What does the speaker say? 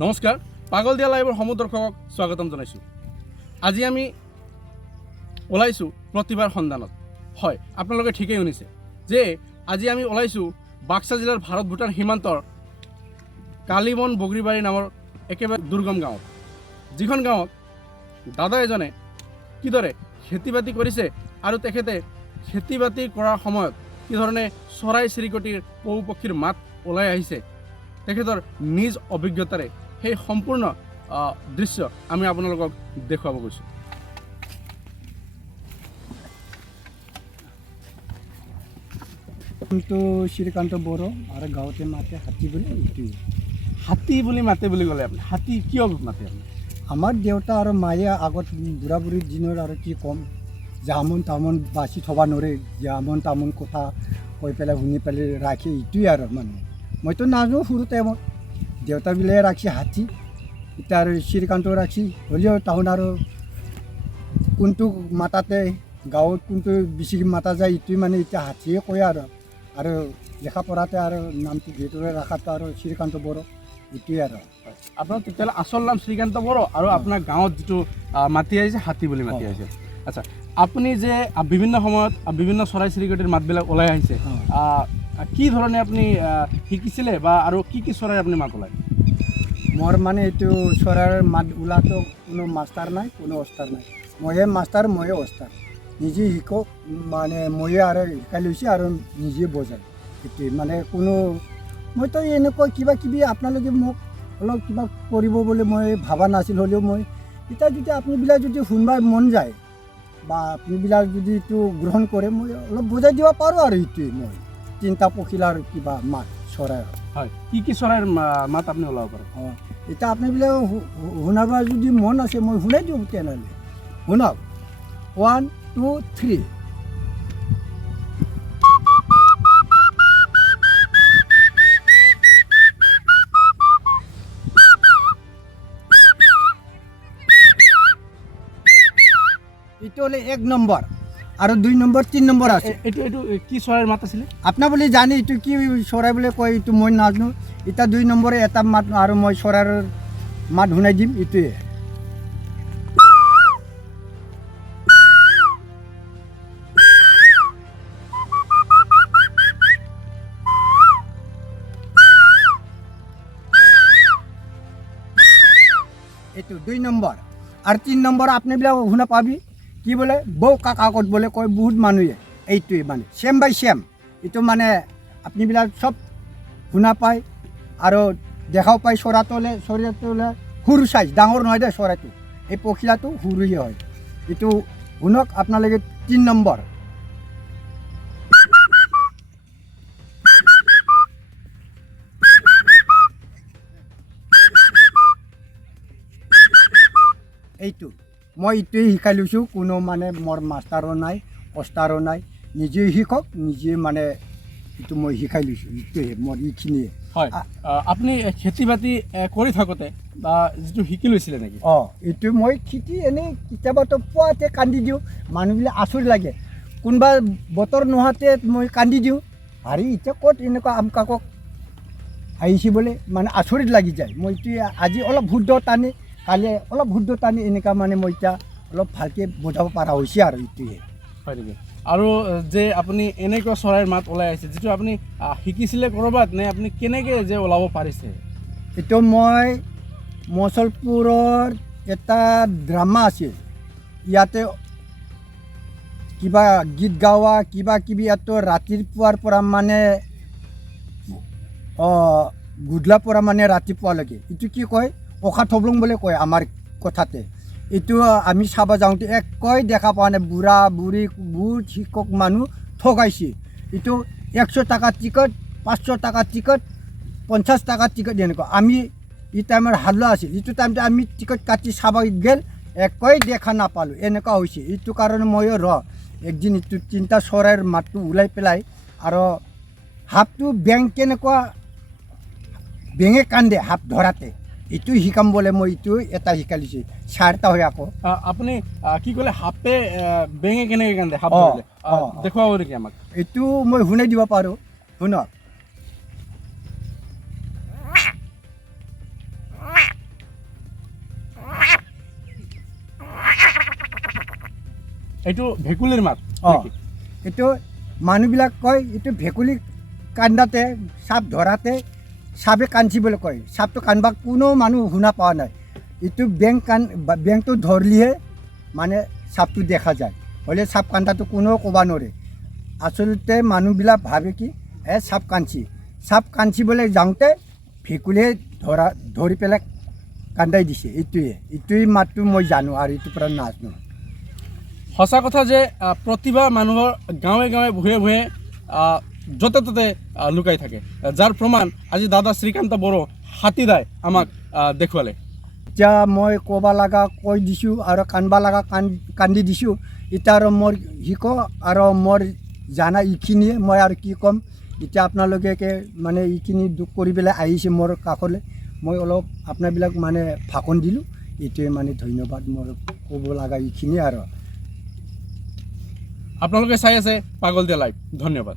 নমস্কাৰ, পাগল দিয়া লাইভৰ সমদৰ্শকক স্বাগতম জনাইছোঁ। আজি আমি ওলাইছোঁ প্ৰতিভাৰ সন্ধানত। হয়, আপোনালোকে ঠিকেই শুনিছে যে আজি আমি ওলাইছোঁ বাক্সা জিলাৰ ভাৰত ভূটান সীমান্তৰ কালিবন বগৰীবাৰী নামৰ একেবাৰে দুৰ্গম গাঁৱত, যিখন গাঁৱত দাদা এজনে কিদৰে খেতি বাতি কৰিছে আৰু তেখেতে খেতি বাতি কৰাৰ সময়ত কি ধৰণে চৰাই চিৰিকটিৰ পশু পক্ষীৰ মাত ওলাই আহিছে, তেখেতৰ নিজ অভিজ্ঞতাৰে সেই সম্পূৰ্ণ দৃশ্য আমি আপোনালোকক দেখুৱাব গৈছোঁ। নামটো শ্ৰীকান্ত বড়ো আৰু গাঁৱতে মাতে হাতী বুলি। এইটোৱে হাতী বুলি মাতে বুলি ক'লে আপুনি, হাতী কিয় মাতে আপুনি? আমাৰ দেউতা আৰু মায়ে আগত বুঢ়া বুঢ়ীৰ দিনৰ আৰু কি ক'ম, জামন তামোন বাচি থ'ব নোৱাৰে, জামন তামোন কথা কৈ পেলাই শুনি পেলাই ৰাখি, এইটোৱে আৰু মানে মইতো নাজানো সৰু টাইমত দেউতাবিলাকে ৰাখি হাতী, এতিয়া আৰু শ্ৰীকান্ত ৰাখি হ'লেও তাহোন আৰু কোনটো মাতাতে গাঁৱত কোনটো বেছিকৈ মাতা যায় এইটোৱে মানে এতিয়া হাতীয়ে কয় আৰু লেখা পঢ়াতে আৰু নামটো যিটোৰে ৰখাটো আৰু শ্ৰীকান্ত বড়ো, এইটোৱে আৰু। আপোনাৰ তেতিয়াহ'লে আচল নাম শ্ৰীকান্ত বড়ো আৰু আপোনাৰ গাঁৱত যিটো মাতি আহিছে হাতী বুলি মাতি আহিছে। আচ্ছা, আপুনি যে বিভিন্ন সময়ত বিভিন্ন চৰাই চিৰিকটিৰ মাতবিলাক ওলাই আহিছে, কি ধৰণে আপুনি শিকিছিলে বা আৰু কি কি চৰাই আপুনি মাত ওলায়? মোৰ মানে এইটো চৰাইৰ মাত ওলাটো কোনো মাষ্টাৰ নাই, কোনো অস্তাৰ নাই। ময়ে মাষ্টাৰ, ময়ে অস্তাৰ, নিজে শিকক মানে ময়ে আৰু শিকাই লৈছে আৰু নিজে বজায়। এইটোৱে মানে কোনো মইতো এনেকুৱা কিবা কিবি আপোনালোকে মোক অলপ কিবা কৰিব বুলি মই ভবা নাছিল, হ'লেও মই এতিয়া যদি আপুনিবিলাক যদি শুনিব মন যায় বা আপুনিবিলাক যদি এইটো গ্ৰহণ কৰে মই অলপ বুজাই দিব পাৰোঁ আৰু এইটোৱে মই তিনিটা পখিলাৰ কিবা মাত চৰাইৰ। হয়, কি কি চৰাইৰ মাত আপুনি ওলাব পাৰে? অঁ, এতিয়া আপুনিবিলাক শুনাব যদি মন আছে মই শুনাই দিওঁ, তেনেহ'লে শুনক। 1, 2, 3। এইটো হ'লে 1 নম্বৰ আৰু 2 নম্বৰ 3 নম্বৰ আছে। এইটো কি চৰাইৰ মাত আছিলে? আপোনাৰ বুলি জানি এইটো কি চৰাই বুলি কয় এইটো মই নাজানো। এতিয়া 2 নম্বৰে এটা মাত আৰু মই চৰাইৰ মাত শুনাই দিম, এইটোৱে। এইটো 2 নম্বৰ আৰু 3 নম্বৰ আপুনিবিলাক শুনা পাবি কি বোলে বৌ কাকাকত বোলে কয় বহুত মানুহে, এইটোৱে মানে চেম বাই চেম। এইটো মানে আপুনিবিলাক চব শুনা পায় আৰু দেখাও পায়। চৰাইটো হ'লে সৰু চাইজ, ডাঙৰ নহয় দেই চৰাইটো, এই পখিলাটো সৰুহে হয়। এইটো শুনক আপোনালোকে 3 নম্বৰ। এইটো মই এইটোৱে শিকাই লৈছোঁ, কোনো মানে মোৰ মাষ্টাৰো নাই, অষ্টাৰো নাই, নিজে শিকক, নিজে মানে এইটো মই শিকাই লৈছোঁ, এইটোৱে মোৰ এইখিনিয়ে। হয়, আপুনি খেতি বাতি কৰি থাকোঁতে বা যিটো শিকি লৈছিলে নেকি? অঁ, এইটো মই খেতি এনেই কেতিয়াবাতো পুৱাতে কান্দি দিওঁ, মানুহবিলাক আচৰিত লাগে। কোনোবা বতৰ নোহোৱাতে মই কান্দি দিওঁ, আৰে এতিয়া ক'ত এনেকুৱা আমকাকক আহিছে বুলি মানে আচৰিত লাগি যায়। মই এইটোৱে আজি অলপ শুদ্ধ টানি, কালি অলপ শুদ্ধ টানি, এনেকুৱা মানে মই এতিয়া অলপ ভালকৈ বুজাব পৰা হৈছে আৰু এইটোৱে। হয় নেকি? আৰু যে আপুনি এনেকুৱা চৰাইৰ মাত ওলাই আহিছে, যিটো আপুনি শিকিছিলে ক'ৰবাত নে আপুনি কেনেকৈ যে ওলাব পাৰিছে? এইটো মই মচলপুৰৰ এটা ড্ৰামা আছিল, ইয়াতে কিবা গীত গাৱা কিবা কিবি, ইয়াতো ৰাতিপুৱাৰ পৰা মানে গধূলাৰ পৰা মানে ৰাতিপুৱালৈকে এইটো কি কয় অখা থবলং বুলি কয় আমাৰ কথাতে। এইটো আমি চাব যাওঁতে একোৱে দেখা পোৱা নাই, বুঢ়া বুঢ়ী বহুত শিক্ষক মানুহ ঠগাইছে। এইটো 100 টকা টিকট, 500 টকা টিকট, 50 টকা টিকট, এনেকুৱা। আমি এই টাইমৰ হাল্লা আছিল, এইটো টাইমতে আমি টিকট কাটি চাব গ'ল, একোৱে দেখা নাপালোঁ, এনেকুৱা হৈছে। এইটো কাৰণে মই একদিন এইটো 3টা চৰাইৰ মাতটো ওলাই পেলাই আৰু সাপটো কেনেকুৱা বেঙে কান্দে সাপ ধৰাতে, এইটো শিকাম বোলে মই এইটো এটা শিকাই লৈছোঁ। 4টা হয় আকৌ। আপুনি কি ক'লে সাপে বেঙে কেনেকৈ কান্দে সাপ ধৰিলে? দেখুৱাব নেকি আমাক? এইটো মই শুনাই দিব পাৰোঁ, শুনক। এইটো ভেকুলীৰ মাত অঁ নেকি? এইটো মানুহবিলাক কয় এইটো ভেকুলী কান্দাতে সাপ ধৰাতে সাপে কান্দিছে বুলি কয়। সাপটো কান্দবা কোনো মানুহ শুনা পোৱা নাই। এইটো বেংটো ধৰিলেহে মানে সাপটো দেখা যায়, হ'লে সাপ কান্দাটো কোনেও ক'ব নোৱাৰে। আচলতে মানুহবিলাক ভাবে কি সাপ কান্দিবলৈ যাওঁতে ভেকুলীয়ে ধৰি পেলাই কান্দাই দিছে। এইটোৱেই মাতটো মই জানো আৰু এইটোৰ পৰা নাজানো। সঁচা কথা যে প্ৰতিভা মানুহৰ গাঁৱে গাঁৱে ভূঞে ভূঞে য'তে ত'তে লুকাই থাকে, যাৰ প্ৰমাণ আজি দাদা শ্ৰীকান্ত বড়ো হাতীৰাই আমাক দেখুৱালে। এতিয়া মই ক'ব লগা কৈ দিছোঁ আৰু কান্দবা লগা কান্দি দিছোঁ। এতিয়া আৰু মোৰ শিক আৰু মোৰ জানা এইখিনিয়ে, মই আৰু কি ক'ম। এতিয়া আপোনালোকে মানে এইখিনি দুখ কৰি পেলাই আহিছে মোৰ কাষলৈ, মই অলপ আপোনাবিলাক মানে ভাষণ দিলোঁ। এইটোৱে মানে ধন্যবাদ, মোৰ ক'ব লগা এইখিনিয়ে আৰু। আপোনালোকে চাই আছে পাগল দিয়া লাইভ। ধন্যবাদ।